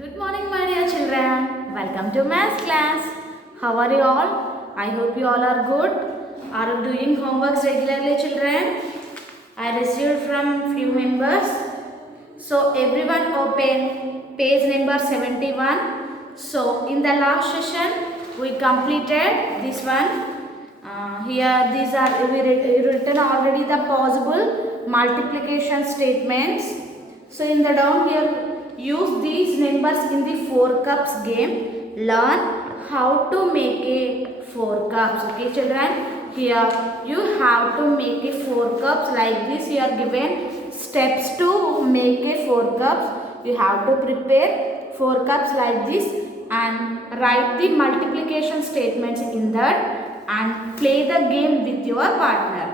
Good morning, my dear children. Welcome to math class. How are you all? I hope you all are good. Are you doing homeworks regularly, children? I received from few members. So everyone open page number 71. So in the last session we completed this one. Here these are written already the possible multiplication statements. So in the down here use these numbers in the 4 cups game. Learn how to make a 4 cups. Okay children, here you have to make a 4 cups like this. You are given steps to make a 4 cups. You have to prepare 4 cups like this and write the multiplication statements in that and play the game with your partner.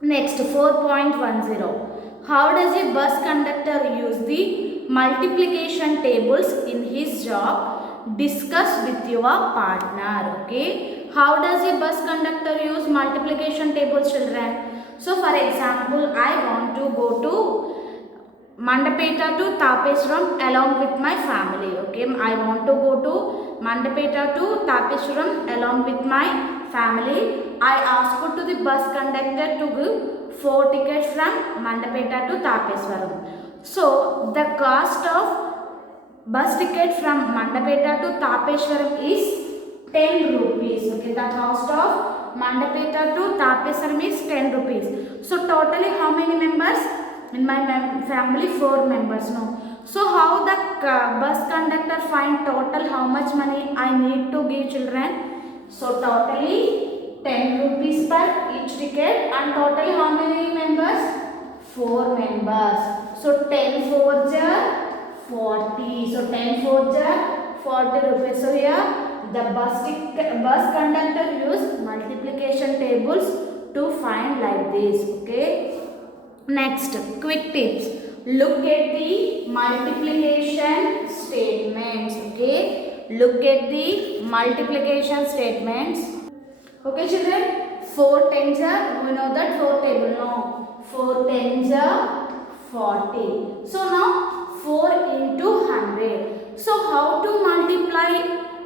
Next 4.10. How does a bus conductor use the multiplication tables in his job? Discuss with your partner. Okay. How does a bus conductor use multiplication tables, children? So for example, I want to go to Mandapeta to Tapeswaram along with my family. Okay. I want to go to Mandapeta to Tapeswaram along with my family. I asked to the bus conductor to give 4 tickets from Mandapeta to Tapeswaram. So the cost of bus ticket from Mandapeta to Tapeswaram is 10 rupees. Okay, the cost of Mandapeta to Tapeswaram is 10 rupees. So totally how many members? In my family 4 members. No. So how the bus conductor find total how much money I need to give, children? So totally 10 rupees per each ticket and total how many members? 4 members. So 10 4 jar 40. So 10 4 jar 40 rupees. So here the bus conductor use multiplication tables to find like this. Okay. Next, quick tips. Look at the multiplication statements. Okay. Look at the multiplication statements. Okay, children. 4 tens are, we know that 4 table. No. 4 tens are 40. So now 4 into 100. So how to multiply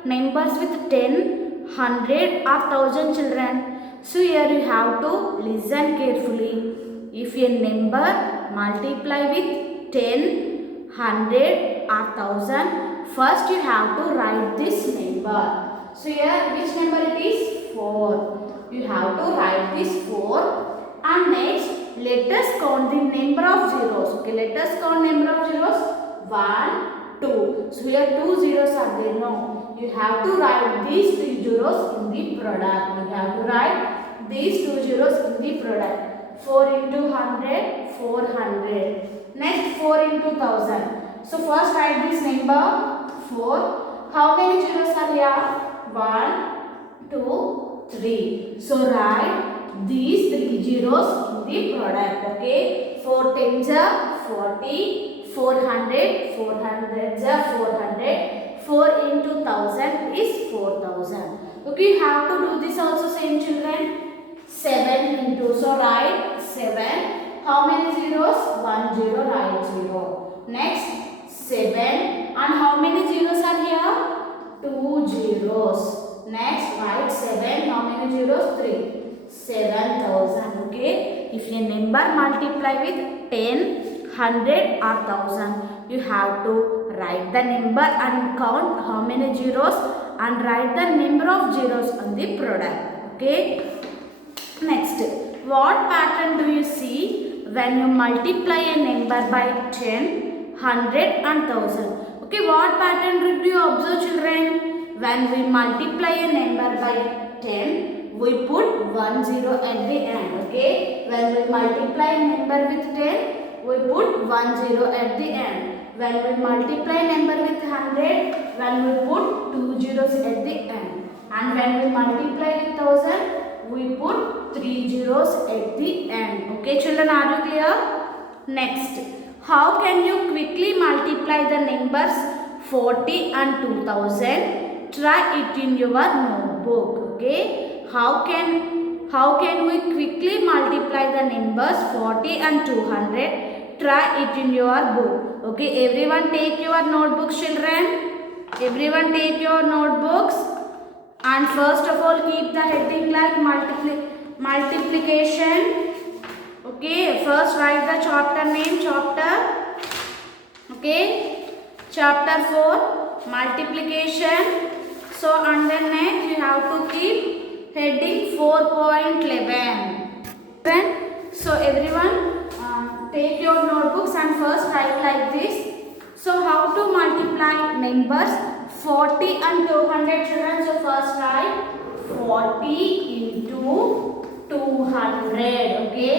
numbers with 10, 100 or 1000, children? So here you have to listen carefully. If a number multiply with 10, 100 or 1000, first you have to write this number. So here which number it is? 4. You have to write this 4 and next let us count the number of zeros. Okay, let us count number of zeros. 1, 2. So here 2 zeros are there. No, you have to write these 2 zeros in the product. You have to write these 2 zeros in the product. 4 into 100, 400. Next 4 into 1000. So first write this number 4. How many zeros are here? 1, 2, 3. So write these 3 zeros in the product. Okay. 4 tens are 40. 400. 400 are 400. 4 into 1000 is 4000. Okay. You have to do this also, same children. 7 into, so write 7. How many zeros? 1 0, write 0. Next 7 and how many zeros are here? 2 zeros. Next write 7. How many zeros? 3. 7000. Okay. If a number multiply with 10, 100 or 1000, you have to write the number and count how many zeros and write the number of zeros on the product. Okay. Next, what pattern do you see when you multiply a number by 10, 100 and 1000? Okay, what pattern did you observe, children? When we multiply a number by 10, we put 1 0 at the end. Okay, when we multiply a number with 10, we put 1 0 at the end. When we multiply a number with 100, when we put 2 zeros at the end. And when we multiply with 1000, we put 3 zeros at the end. Okay, children, are you clear? Next, how can you quickly multiply the numbers 40 and 2000? Try it in your notebook. Okay, how can we quickly multiply the numbers 40 and 200? Try it in your book. Okay, everyone take your notebooks, children. Everyone take your notebooks, and first of all keep the heading like multiplication. Okay, first write the chapter name, chapter. Okay, chapter 4, multiplication. So and then next you have to keep heading 4.11. So everyone take your notebooks and first write like this. So how to multiply numbers 40 and 200, children? So first write 40 into 200. Okay,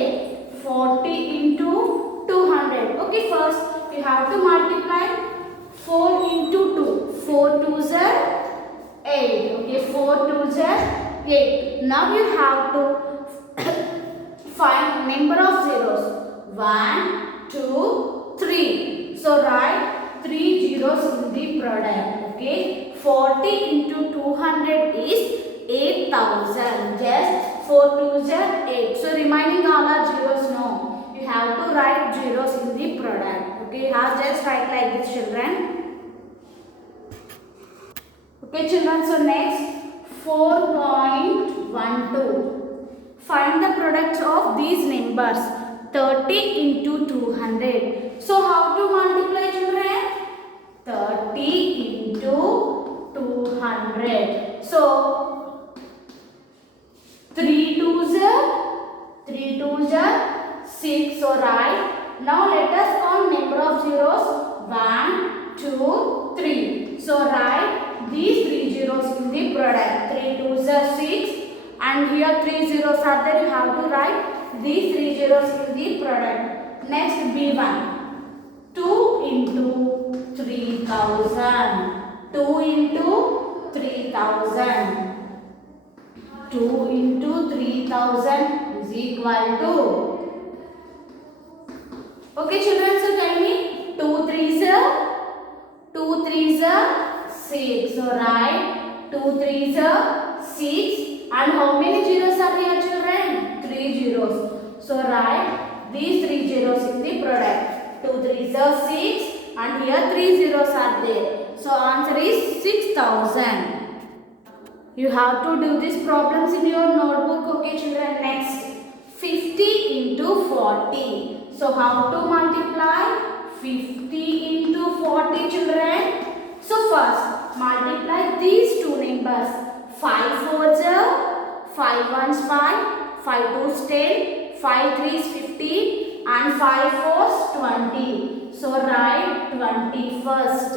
40 into 200. Okay, first you have to multiply 4 into 2. 4 2s are 8. Okay, 4 2s are 8. Now you have to find number of zeros. 1, 2, 3. So write 3 zeros in the product. Okay, 40 into 200 is 8,000. Just 4 2s are 8. So remaining all are zeros. No, you have to write zeros in the product. Okay, you have just write like this, children. Okay, children. So next 4.12. Find the products of these numbers 30 into 200. So how to multiply, children? 30 into 200. So 3 2s are 6. So right. Now let us count number of zeros. 1, 2, 3. So write these 3 zeros in the product. 3 2s are 6. And here 3 zeros are there. You have to write these 3 zeros in the product. Next B1. 2 into 3000. 2 into 3000. 2 into 3000 is equal to. Okay, children. So tell me 2 3s are 6. So write 2 3s are 6. And how many zeros are here, children? 3 zeros. So write these 3 zeros in the product. 2 3s are 6 and here 3 zeros are there. So answer is 6,000. You have to do these problems in your notebook. Okay, children. Next 50 into 40. So how to multiply 50 into 40, children? So first multiply these two numbers. 5 4s are 5 1s 5, 5 2s 10, 5 3s 50 and 5 4s 20. So write 20 first.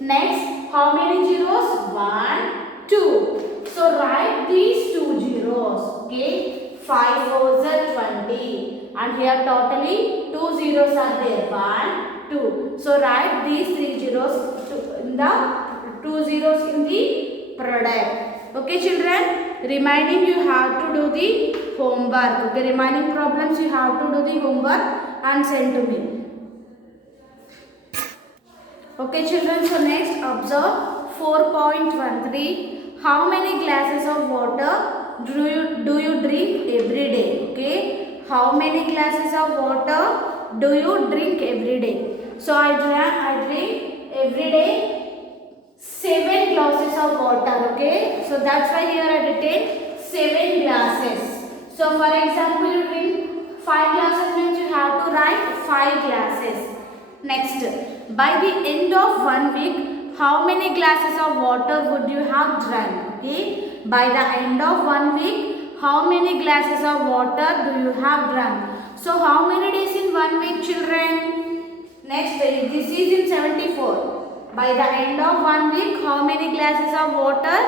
Next, how many zeros? 1, 2. So write these 2 zeros. Okay, 5 4s are 20 and here totally 2 zeros are there. 1, 2. So write these 3 zeros in the 2 zeros in the product. Okay, children, remaining you have to do the homework. Okay, remaining problems you have to do the homework and send to me. Okay, children, so next observe 4.13. How many glasses of water do you drink every day? Okay, how many glasses of water do you drink every day? So I drink every day 7 glasses of water. Okay, so that's why here I written 7 glasses. So for example, you drink 5 glasses means you have to write 5 glasses. Next, by the end of 1 week, how many glasses of water would you have drank? Okay, by the end of 1 week, how many glasses of water do you have drunk? So how many days in 1 week, children? Next, this is in 74. By the end of 1 week, how many glasses of water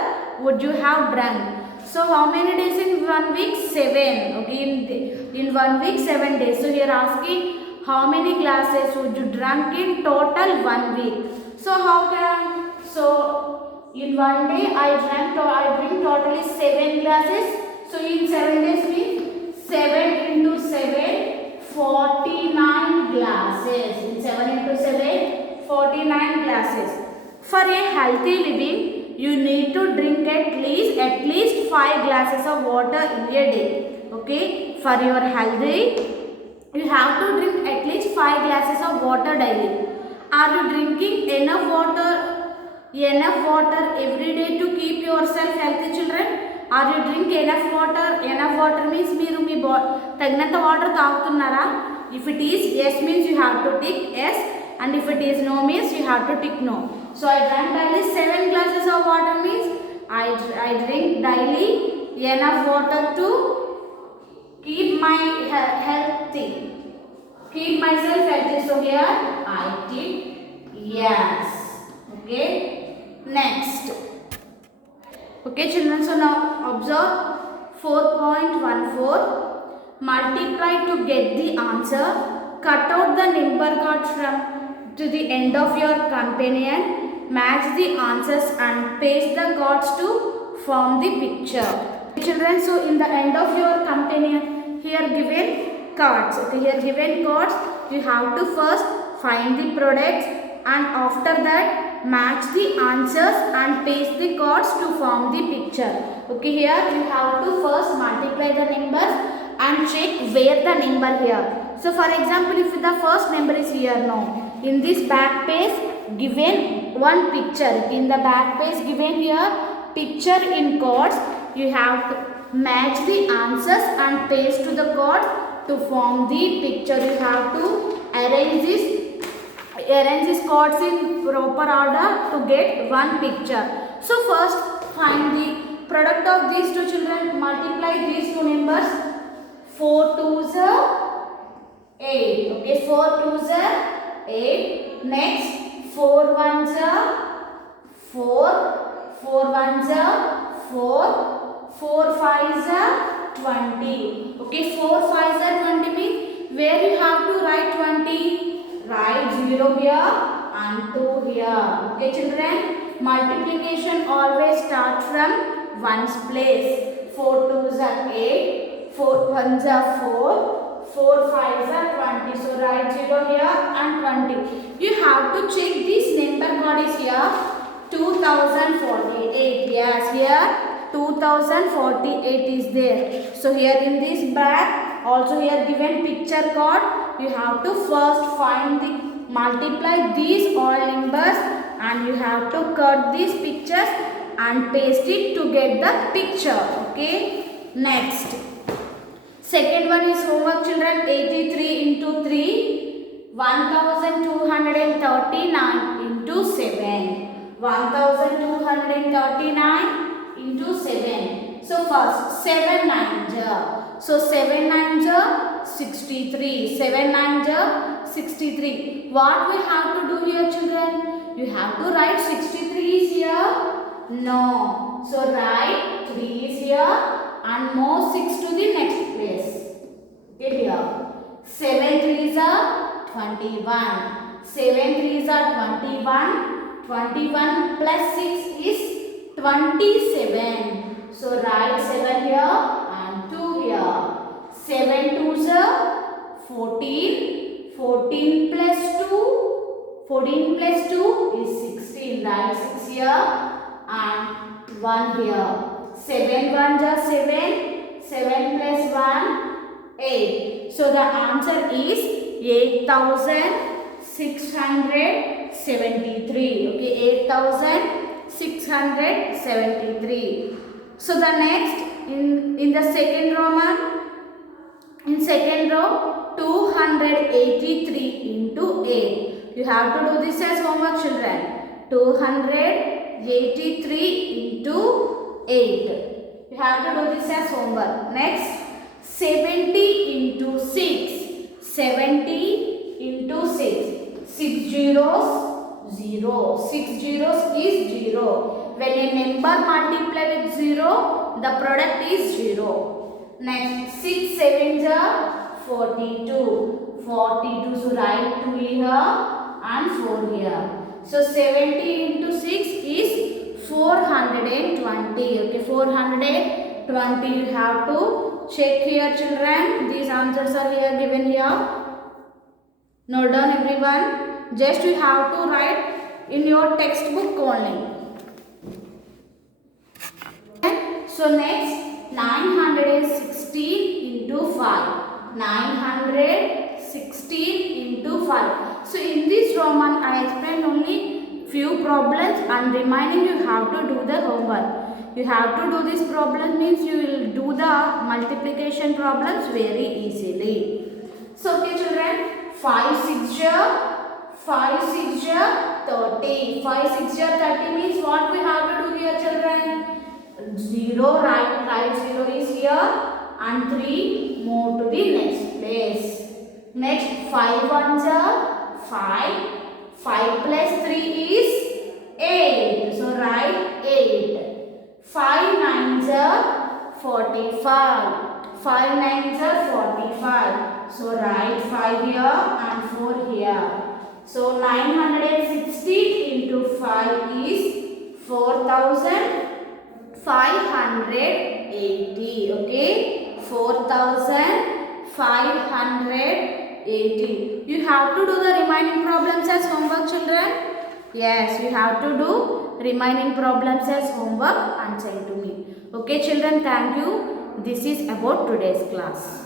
would you have drunk? So how many days in 1 week? 7. Okay, in 1 week 7 days. So here asking how many glasses would you drink in total 1 week? So how can? So in 1 day I drink totally 7 glasses. So in 7 days means 7 into 7, 49 glasses. In 7 into 7. 49 glasses. For a healthy living, you need to drink at least 5 glasses of water in a day. Okay, for your healthy, you have to drink at least 5 glasses of water daily. Are you drinking enough water every day to keep yourself healthy, children? Are you drink enough water? Enough water means మీరు మీ తగినంత water తాగుతున్నారా? If it is yes means you have to tick yes, and if it is no means you have to tick no. So I drank daily 7 glasses of water means I drink daily enough water to keep my healthy. Keep myself healthy. So here I tick yes. Okay. Next. Okay, children. So now observe 4.14. Multiply to get the answer. Cut out the number cards from to the end of your companion. Match the answers and paste the cards to form the picture. Children, so in the end of your companion, here given cards. Okay, here given cards. You have to first find the products, and after that match the answers and paste the cards to form the picture. Okay, here you have to first multiply the numbers and check where the number here. So for example, if the first number is here now, in this back page given one picture. In the back page given here picture in cards, you have to match the answers and paste to the card to form the picture. You have to arrange these cards in proper order to get one picture. So first find the product of these two, children. Multiply these two numbers. 4 2s are 8. Okay, 4 2s are 8. Next 4 1s are 4. 4 1s are 4. 4 5s are 20. Okay, 4 5s are 20 means where you have to write 20. Write 0 here and 2 here. Okay, children. Multiplication always start from ones place. 4 2s are 8. 4 1s are 4. 4 5s are 20. So write 0 here and 20. You have to check this number card is here. 2048. Yes, here 2048 is there. So here in this bag, also here given picture card, you have to first find the multiply these all numbers, and you have to cut these pictures and paste it to get the picture. Okay. Next. Second one is homework, children. 83 into 3. 1239 into 7. 1239 into 7. So first 7 9s are. So 7 9s are 63. 7 9s are 63. What we have to do here, children? You have to write 63 is here. No. So write 3 is here and move 6 to the next place. Okay, here. 7 3s are 21. 7 3s are 21. 21 plus 6 is 27. So write 7 here and 2 here. 7 2s are 14. 14 plus 2. 14 plus 2 is 16. Write 6 here and 1 here. 7 1s are 7. 7 plus 1 8. So the answer is 8673. Okay, 8673. So the next in the second Roman, in second row 283 into 8. You have to do this as homework, children. 283 into 8. You have to do this as homework. Next 70 into 6. 70 into 6. 6 zeros 0. 6 zeros is 0. When a number multiplied with 0, the product is 0. Next 6 7s are 42. 42. So write 2 here and 4 here. So 70 into 6 is 420. Okay, 420. You have to check here, children. These answers are here given here. Note down, everyone. Just you have to write in your textbook only. So next 916 into 5. 916 into 5. So in this Roman, I explained only few problems and remaining you have to do the homework. You have to do this problem means you will do the multiplication problems very easily. So okay children, 5 6 30. 5 6 30 means what we have to do here children? 0, right 0 is here and 3 move to the next place. Next 5 1 5. 5 plus 3 is 8. So write 8. 5 9 45. 5 9 45. So write 5 here and 4 here. So 960 into 5 is 4580. Okay, 4580. You have to do the remaining problems as homework children. Yes, you have to do remaining problems as homework and send to me. Okay children, thank you. This is about today's class.